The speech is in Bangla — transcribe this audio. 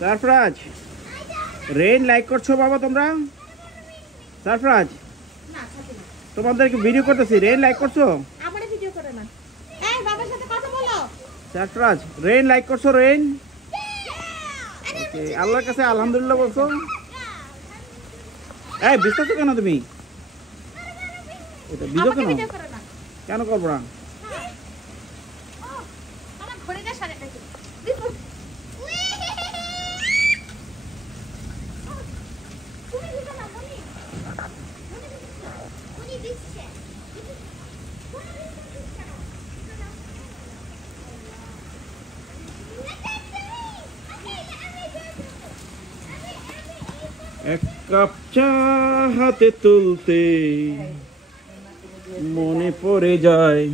সারফরাজ, রেইন লাইক করছো বাবা তোমরা? সারফরাজ, তোমাদেরকে ভিডিও করতেছি, রেইন লাইক করছো? আমারে ভিডিও করে না। এই বাবার সাথে কথা বলো। সারফরাজ, রেইন লাইক করছো? রেইন ওকে, আল্লাহর কাছে আলহামদুলিল্লাহ বলছো? এই বুঝতেছো কেন তুমি? এটা ভিডিও আমাকে কেন? ভিডিও করে না। কেন করবো না? ও, আমার ঘড়িটা সাড়ে নাকি। তুমি দিছো না মনি? মনি দিচ্ছে। এক কাপ চা হাতে তুলতে মনে পড়ে যায়